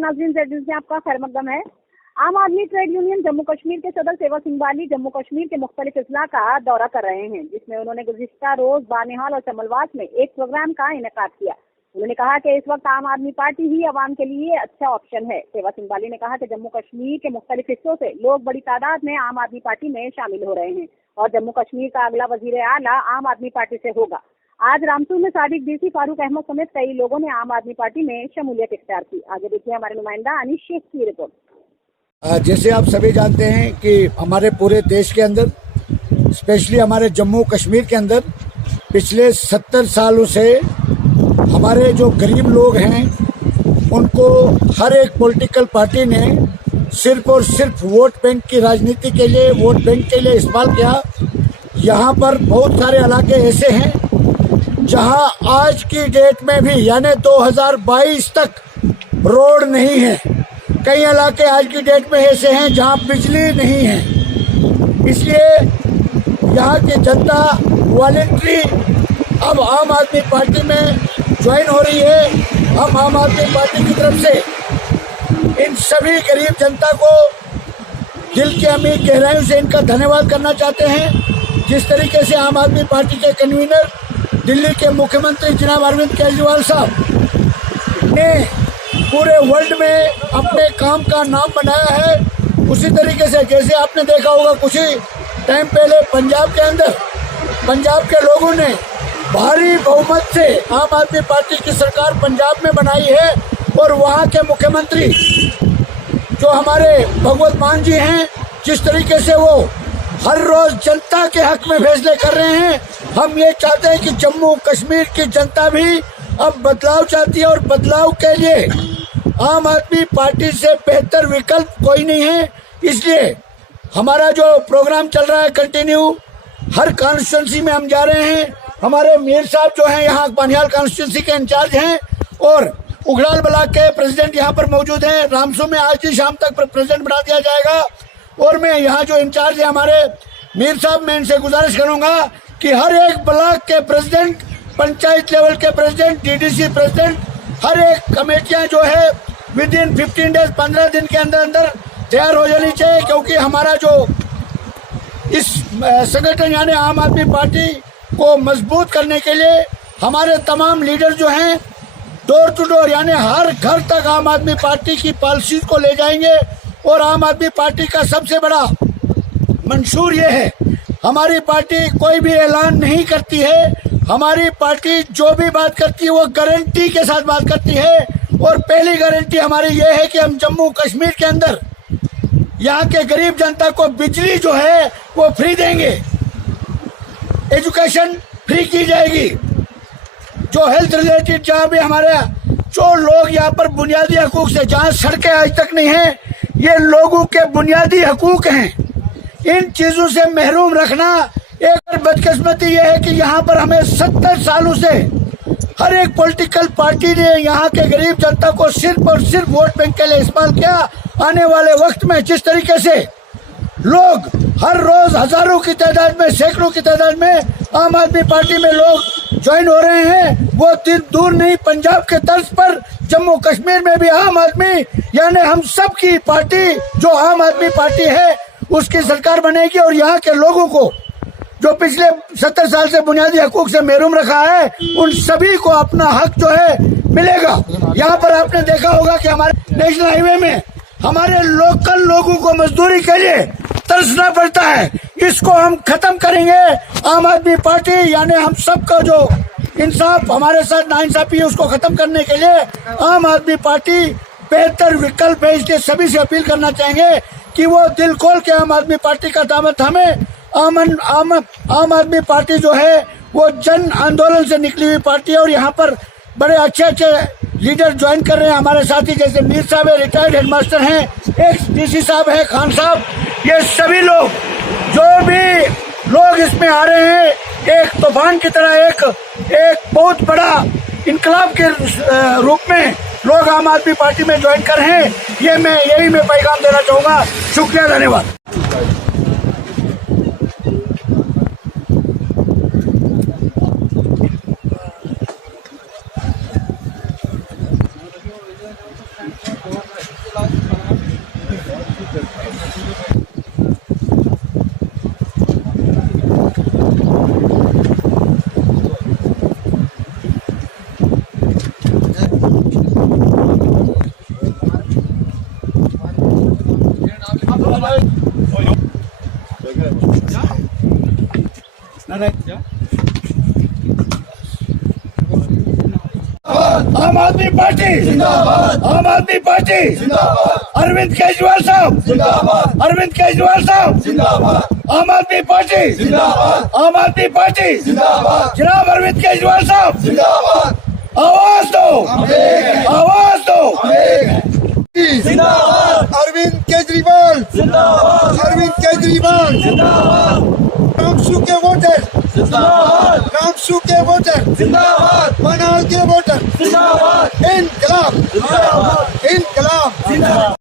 नाज़रीन, जेड से आपका खैर मकदम है। आम आदमी ट्रेड यूनियन जम्मू कश्मीर के सदर सेवा सिंह बाली जम्मू कश्मीर के मुख्तलिफ अजला का दौरा कर रहे हैं, जिसमें उन्होंने गुज़िश्ता रोज बानिहाल और चमलवास में एक प्रोग्राम का इनेकाद किया। उन्होंने कहा कि इस वक्त आम आदमी पार्टी ही अवाम के लिए अच्छा ऑप्शन है। सेवा सिंह बाली ने कहा कि जम्मू कश्मीर के मुख्तलिफ हिस्सों से लोग बड़ी तादाद में आम आदमी पार्टी में शामिल हो रहे हैं और जम्मू कश्मीर का अगला वजीर आला आम आदमी पार्टी से होगा। आज रामपुर में सादिक डीसी फारूक अहमद समेत कई लोगों ने आम आदमी पार्टी में शमूलियत इख्तियार की। आगे देखिए हमारे नुमाइंदा अनीश शेख की रिपोर्ट। जैसे आप सभी जानते हैं कि हमारे पूरे देश के अंदर, स्पेशली हमारे जम्मू कश्मीर के अंदर पिछले 70 सालों से हमारे जो गरीब लोग हैं उनको हर एक पॉलिटिकल पार्टी ने सिर्फ और सिर्फ वोट बैंक की राजनीति के लिए, वोट बैंक के लिए इस्तेमाल किया। यहाँ पर बहुत सारे इलाके ऐसे हैं जहाँ आज की डेट में भी यानी 2022 तक रोड नहीं है। कई इलाके आज की डेट में ऐसे हैं जहाँ बिजली नहीं है। इसलिए यहाँ की जनता वॉलंटरी अब आम आदमी पार्टी में ज्वाइन हो रही है। हम आम आदमी पार्टी की तरफ से इन सभी गरीब जनता को दिल की अमीर गहराइयों से इनका धन्यवाद करना चाहते हैं। जिस तरीके से आम आदमी पार्टी के कन्वीनर दिल्ली के मुख्यमंत्री जनाब अरविंद केजरीवाल साहब ने पूरे वर्ल्ड में अपने काम का नाम बनाया है, उसी तरीके से जैसे आपने देखा होगा कुछ ही टाइम पहले पंजाब के अंदर पंजाब के लोगों ने भारी बहुमत से आम आदमी पार्टी की सरकार पंजाब में बनाई है और वहाँ के मुख्यमंत्री जो हमारे भगवत मान जी हैं, जिस तरीके से वो हर रोज जनता के हक में फैसले कर रहे हैं। हम ये चाहते हैं कि जम्मू कश्मीर की जनता भी अब बदलाव चाहती है और बदलाव के लिए आम आदमी पार्टी से बेहतर विकल्प कोई नहीं है। इसलिए हमारा जो प्रोग्राम चल रहा है कंटिन्यू, हर कॉन्स्टिट्यूंसी में हम जा रहे हैं। हमारे मीर साहब जो हैं यहाँ बानिहाल कॉन्स्टिट्यूंसी के इंचार्ज हैं और उघराल ब्लॉक के प्रेसिडेंट यहाँ पर मौजूद हैं। रामसू में आज ही शाम तक प्रेसिडेंट बना दिया जाएगा। और मैं यहाँ जो इंचार्ज है हमारे मीर साहब, मैं इनसे गुजारिश करूंगा कि हर एक ब्लॉक के प्रेसिडेंट, पंचायत लेवल के प्रेसिडेंट, डीडीसी प्रेसिडेंट, हर एक कमेटियां जो है विद इन 15 डेज 15 दिन के अंदर अंदर तैयार हो जानी चाहिए। क्योंकि हमारा जो इस संगठन यानी आम आदमी पार्टी को मजबूत करने के लिए हमारे तमाम लीडर जो हैं डोर टू डोर यानी हर घर तक आम आदमी पार्टी की पॉलिसीज को ले जाएंगे। और आम आदमी पार्टी का सबसे बड़ा मंशूर ये है, हमारी पार्टी कोई भी ऐलान नहीं करती है। हमारी पार्टी जो भी बात करती है वो गारंटी के साथ बात करती है। और पहली गारंटी हमारी ये है कि हम जम्मू कश्मीर के अंदर यहाँ के गरीब जनता को बिजली जो है वो फ्री देंगे, एजुकेशन फ्री की जाएगी, जो हेल्थ रिलेटेड जहाँ भी हमारे जो लोग यहाँ पर बुनियादी हकूक से, जहाँ सड़कें आज तक नहीं है, ये लोगों के बुनियादी हकूक हैं। इन चीजों से महरूम रखना एक बदकिस्मती ये है कि यहाँ पर हमें 70 सालों से हर एक पॉलिटिकल पार्टी ने यहाँ के गरीब जनता को सिर्फ और सिर्फ वोट बैंक के लिए इस्तेमाल किया। आने वाले वक्त में जिस तरीके से लोग हर रोज हजारों की तादाद में, सैकड़ों की तादाद में आम आदमी पार्टी में लोग ज्वाइन हो रहे हैं, वो दिन दूर नहीं, पंजाब के तर्ज पर जम्मू कश्मीर में भी आम आदमी यानी हम सब की पार्टी जो आम आदमी पार्टी है उसकी सरकार बनेगी। और यहाँ के लोगों को जो पिछले 70 साल से बुनियादी हकूक से महरूम रखा है, उन सभी को अपना हक जो है मिलेगा। यहाँ पर आपने देखा होगा कि हमारे नेशनल हाईवे में हमारे लोकल लोगों को मजदूरी के लिए तरसना पड़ता है। इसको हम खत्म करेंगे। आम आदमी पार्टी यानी हम सबका जो इंसाफ हमारे साथ नाइंसाफी है उसको खत्म करने के लिए आम आदमी पार्टी बेहतर विकल्प है। इसलिए सभी से अपील करना चाहेंगे कि वो दिल खोल के आम आदमी पार्टी का दामन थामे। आम आदमी पार्टी जो है वो जन आंदोलन से निकली हुई पार्टी है और यहाँ पर बड़े अच्छे अच्छे लीडर ज्वाइन कर रहे हैं हमारे साथी, जैसे मीर साहब है, रिटायर्ड हेडमास्टर हैं, एक्स डीसी साहब है, खान साहब, ये सभी लोग जो भी लोग इसमें आ रहे हैं एक तूफान की तरह, एक बहुत बड़ा इनकलाब के रूप में लोग आम आदमी पार्टी में ज्वाइन कर रहे हैं। यही मैं पैगाम देना चाहूँगा। शुक्रिया, धन्यवाद। आम आदमी पार्टी जिंदाबाद, आम आदमी पार्टी जिंदाबाद, अरविंद केजरीवाल साहब जिंदाबाद, अरविंद केजरीवाल साहब जिंदाबाद, आम आदमी पार्टी जिंदाबाद, आम आदमी पार्टी जिंदाबाद, जनाब अरविंद केजरीवाल साहब जिंदाबाद, आवाज दो, आवाज दो, जिंदाबाद, अरविंद केजरीवाल जिंदाबाद, अरविंद केजरीवाल जिंदाबाद, रामसू के वोटर जिंदाबाद, रामसू के वोटर जिंदाबाद, मनाल के वोटर जिंदाबाद, इनकलाब जिंदाबाद, इनकलाब जिंदाबाद।